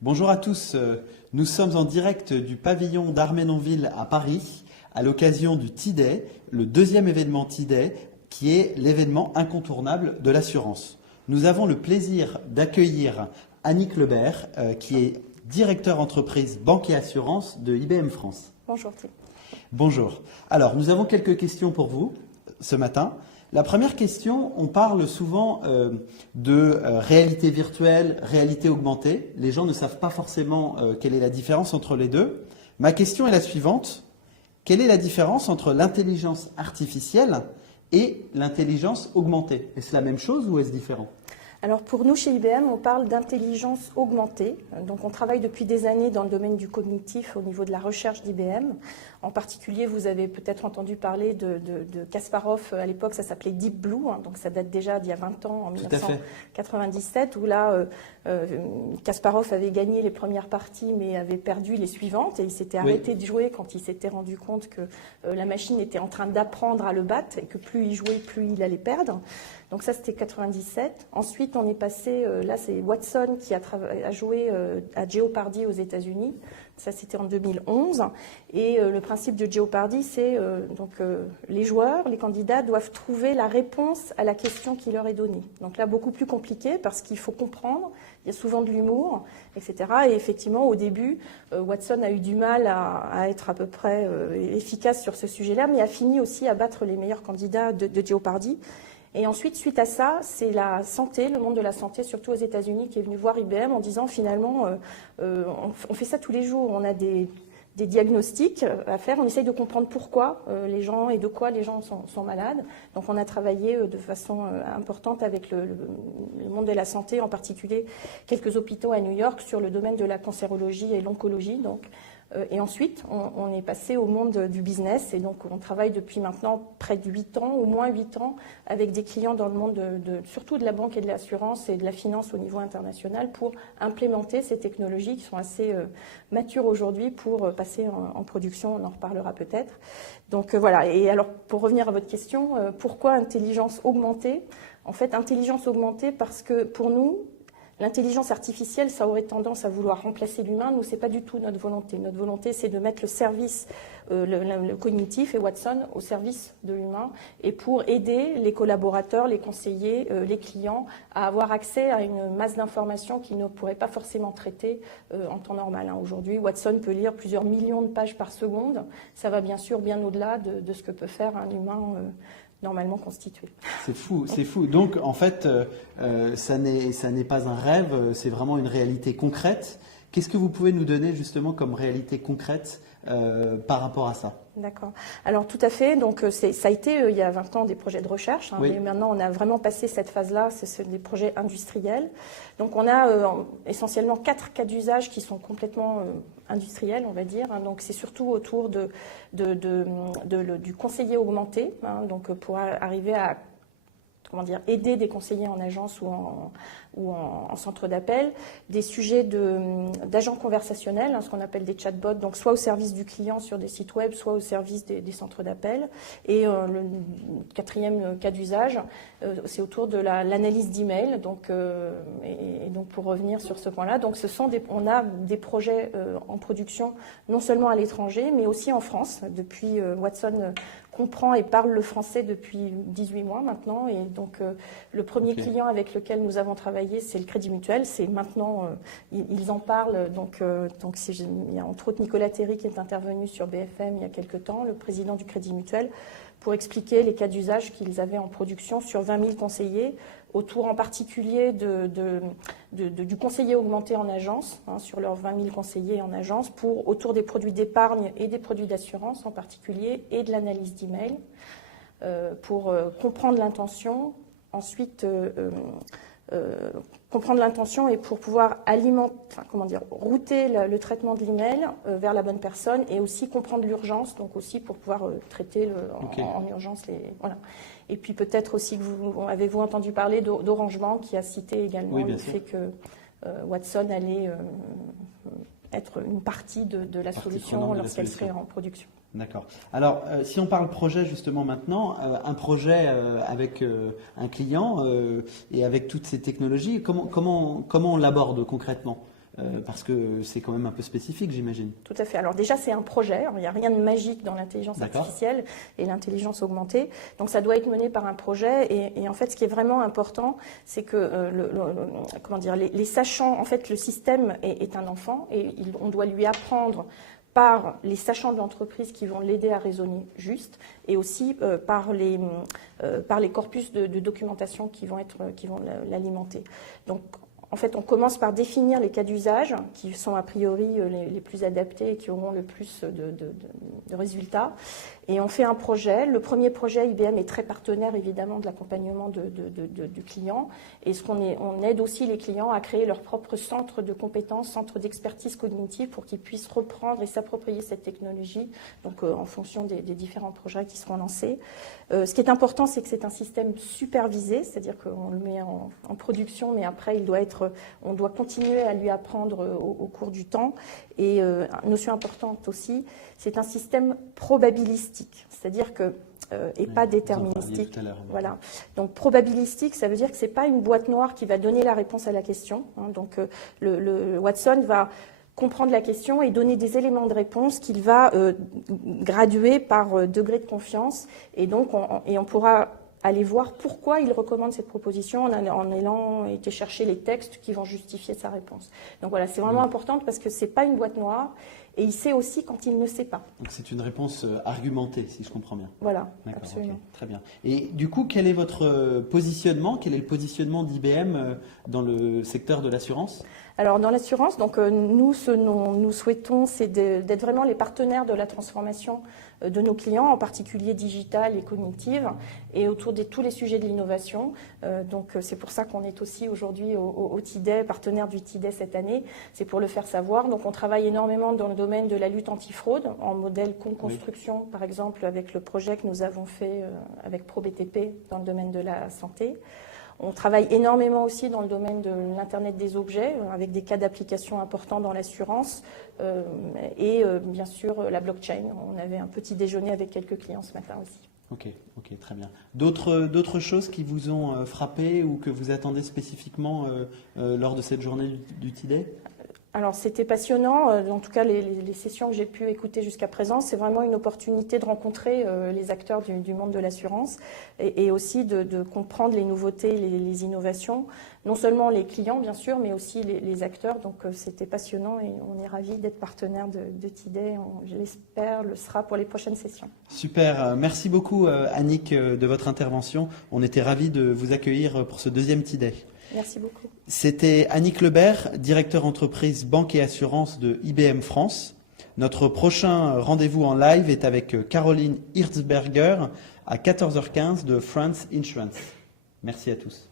Bonjour à tous, nous sommes en direct du pavillon d'Armenonville à Paris à l'occasion du T-Day, le deuxième événement T-Day qui est l'événement incontournable de l'assurance. Nous avons le plaisir d'accueillir Annick Lebert qui est directeur entreprise banque et assurance de IBM France. Bonjour Tim. Bonjour. Alors nous avons quelques questions pour vous ce matin. La première question, on parle souvent de réalité virtuelle, réalité augmentée. Les gens ne savent pas forcément quelle est la différence entre les deux. Ma question est la suivante. Quelle est la différence entre l'intelligence artificielle et l'intelligence augmentée? Est-ce la même chose ou est-ce différent? Alors pour nous chez IBM, on parle d'intelligence augmentée. Donc on travaille depuis des années dans le domaine du cognitif au niveau de la recherche d'IBM. En particulier, vous avez peut-être entendu parler de Kasparov. À l'époque, ça s'appelait Deep Blue. Donc ça date déjà d'il y a 20 ans, en 1997, où là, Kasparov avait gagné les premières parties, mais avait perdu les suivantes. Et il s'était arrêté de jouer quand il s'était rendu compte que la machine était en train d'apprendre à le battre et que plus il jouait, plus il allait perdre. Donc ça, c'était 97. Ensuite, on est passé, là, c'est Watson qui a joué à Jeopardy aux États-Unis. Ça, c'était en 2011. Et le principe de Jeopardy, c'est les joueurs, les candidats doivent trouver la réponse à la question qui leur est donnée. Donc là, beaucoup plus compliqué parce qu'il faut comprendre. Il y a souvent de l'humour, etc. Et effectivement, au début, Watson a eu du mal à être à peu près efficace sur ce sujet-là, mais a fini aussi à battre les meilleurs candidats de Jeopardy. Et ensuite, suite à ça, c'est la santé, le monde de la santé, surtout aux États-Unis, qui est venu voir IBM en disant finalement, on fait ça tous les jours, on a des diagnostics à faire, on essaye de comprendre pourquoi les gens et de quoi les gens sont malades. Donc on a travaillé de façon importante avec le monde de la santé, en particulier quelques hôpitaux à New York sur le domaine de la cancérologie et l'oncologie. Et ensuite, on est passé au monde du business et donc on travaille depuis maintenant près de 8 ans, au moins 8 ans, avec des clients dans le monde surtout de la banque et de l'assurance et de la finance au niveau international pour implémenter ces technologies qui sont assez matures aujourd'hui pour passer en production, on en reparlera peut-être. Donc voilà, et alors pour revenir à votre question, pourquoi intelligence augmentée? En fait, intelligence augmentée parce que pour nous, l'intelligence artificielle, ça aurait tendance à vouloir remplacer l'humain. Nous, ce n'est pas du tout notre volonté. Notre volonté, c'est de mettre le service, le cognitif et Watson au service de l'humain et pour aider les collaborateurs, les conseillers, les clients à avoir accès à une masse d'informations qu'ils ne pourraient pas forcément traiter en temps normal. Aujourd'hui, Watson peut lire plusieurs millions de pages par seconde. Ça va bien sûr bien au-delà de ce que peut faire un humain normalement constitué. C'est fou, c'est fou. Donc, en fait, ça n'est pas un rêve, c'est vraiment une réalité concrète. Qu'est-ce que vous pouvez nous donner justement comme réalité concrète par rapport à ça? D'accord. Alors tout à fait. Donc ça a été il y a 20 ans des projets de recherche, oui. Mais maintenant on a vraiment passé cette phase-là, c'est des projets industriels. Donc on a essentiellement 4 cas d'usage qui sont complètement industriels, on va dire. Donc c'est surtout autour du conseiller augmenté, donc pour arriver à aider des conseillers en agence ou en centre d'appel, des sujets d'agents conversationnels, ce qu'on appelle des chatbots, donc soit au service du client sur des sites web, soit au service des centres d'appel. Et le 4e cas d'usage, c'est autour de l'analyse d'email. Donc pour revenir sur ce point-là, donc on a des projets en production non seulement à l'étranger, mais aussi en France. Depuis Watson comprend et parle le français depuis 18 mois maintenant. Et donc, le premier client avec lequel nous avons travaillé, c'est le Crédit Mutuel. C'est maintenant, ils en parlent. Donc il y a entre autres Nicolas Terry qui est intervenu sur BFM il y a quelques temps, le président du Crédit Mutuel, pour expliquer les cas d'usage qu'ils avaient en production sur 20 000 conseillers, autour en particulier du conseiller augmenté en agence, sur leurs 20 000 conseillers en agence, autour des produits d'épargne et des produits d'assurance en particulier, et de l'analyse d'email, pour comprendre l'intention, ensuite comprendre l'intention et pour pouvoir router le traitement de l'email vers la bonne personne et aussi comprendre l'urgence, donc aussi pour pouvoir traiter en urgence voilà. Et puis peut-être aussi que avez-vous entendu parler d'Orange Bank qui a cité également le fait que Watson allait être une partie de la solution lorsqu'elle serait en production. D'accord. Alors, si on parle projet justement maintenant, un projet avec un client et avec toutes ces technologies, comment on l'aborde concrètement? parce que c'est quand même un peu spécifique, j'imagine. Tout à fait. Alors déjà, c'est un projet. Il n'y a rien de magique dans l'intelligence D'accord. artificielle et l'intelligence augmentée. Donc ça doit être mené par un projet. Et en fait, ce qui est vraiment important, c'est que comment dire, les sachants, en fait, le système est un enfant et on doit lui apprendre par les sachants de l'entreprise qui vont l'aider à raisonner juste, et aussi par les corpus de documentation qui vont l'alimenter. Donc, en fait, on commence par définir les cas d'usage qui sont a priori les plus adaptés et qui auront le plus de résultats. Et on fait un projet. Le premier projet, IBM est très partenaire évidemment de l'accompagnement du client. Et on aide aussi les clients à créer leur propre centre de compétences, centre d'expertise cognitive pour qu'ils puissent reprendre et s'approprier cette technologie, donc en fonction des différents projets qui seront lancés. Ce qui est important, c'est que c'est un système supervisé, c'est-à-dire qu'on le met en production, mais après on doit continuer à lui apprendre au cours du temps. Et notion importante aussi, c'est un système probabilistique, c'est-à-dire que et pas déterministique. Tout à l'heure, voilà. Donc probabilistique, ça veut dire que c'est pas une boîte noire qui va donner la réponse à la question. Donc le Watson va comprendre la question et donner des éléments de réponse qu'il va graduer par degré de confiance. Et donc on pourra aller voir pourquoi il recommande cette proposition en allant été chercher les textes qui vont justifier sa réponse. Donc voilà, c'est vraiment important parce que c'est pas une boîte noire et il sait aussi quand il ne sait pas. Donc c'est une réponse argumentée, si je comprends bien. Voilà, D'accord, absolument. okay, très bien. Et du coup, quel est votre positionnement? Quel est le positionnement d'IBM dans le secteur de l'assurance? Alors dans l'assurance, donc nous souhaitons, c'est d'être vraiment les partenaires de la transformation de nos clients, en particulier digitale et cognitive, et autour de tous les sujets de l'innovation. Donc c'est pour ça qu'on est aussi aujourd'hui au TIDE, partenaire du TIDE cette année. C'est pour le faire savoir. Donc on travaille énormément dans le domaine de la lutte antifraude, en modèle co-construction, par exemple, avec le projet que nous avons fait avec ProBTP dans le domaine de la santé. On travaille énormément aussi dans le domaine de l'Internet des objets, avec des cas d'application importants dans l'assurance et bien sûr la blockchain. On avait un petit déjeuner avec quelques clients ce matin aussi. Ok, très bien. D'autres choses qui vous ont frappé ou que vous attendez spécifiquement lors de cette journée du TIDE? Alors c'était passionnant, en tout cas les sessions que j'ai pu écouter jusqu'à présent, c'est vraiment une opportunité de rencontrer les acteurs du monde de l'assurance et aussi de comprendre les nouveautés, les innovations, non seulement les clients bien sûr, mais aussi les acteurs. Donc c'était passionnant et on est ravis d'être partenaire de TIDE, je l'espère, le sera pour les prochaines sessions. Super, merci beaucoup Annick de votre intervention, on était ravis de vous accueillir pour ce deuxième TIDE. Merci beaucoup. C'était Annick Lebert, directeur entreprise banque et assurance de IBM France. Notre prochain rendez-vous en live est avec Caroline Hirzberger à 14h15 de France Insurance. Merci à tous.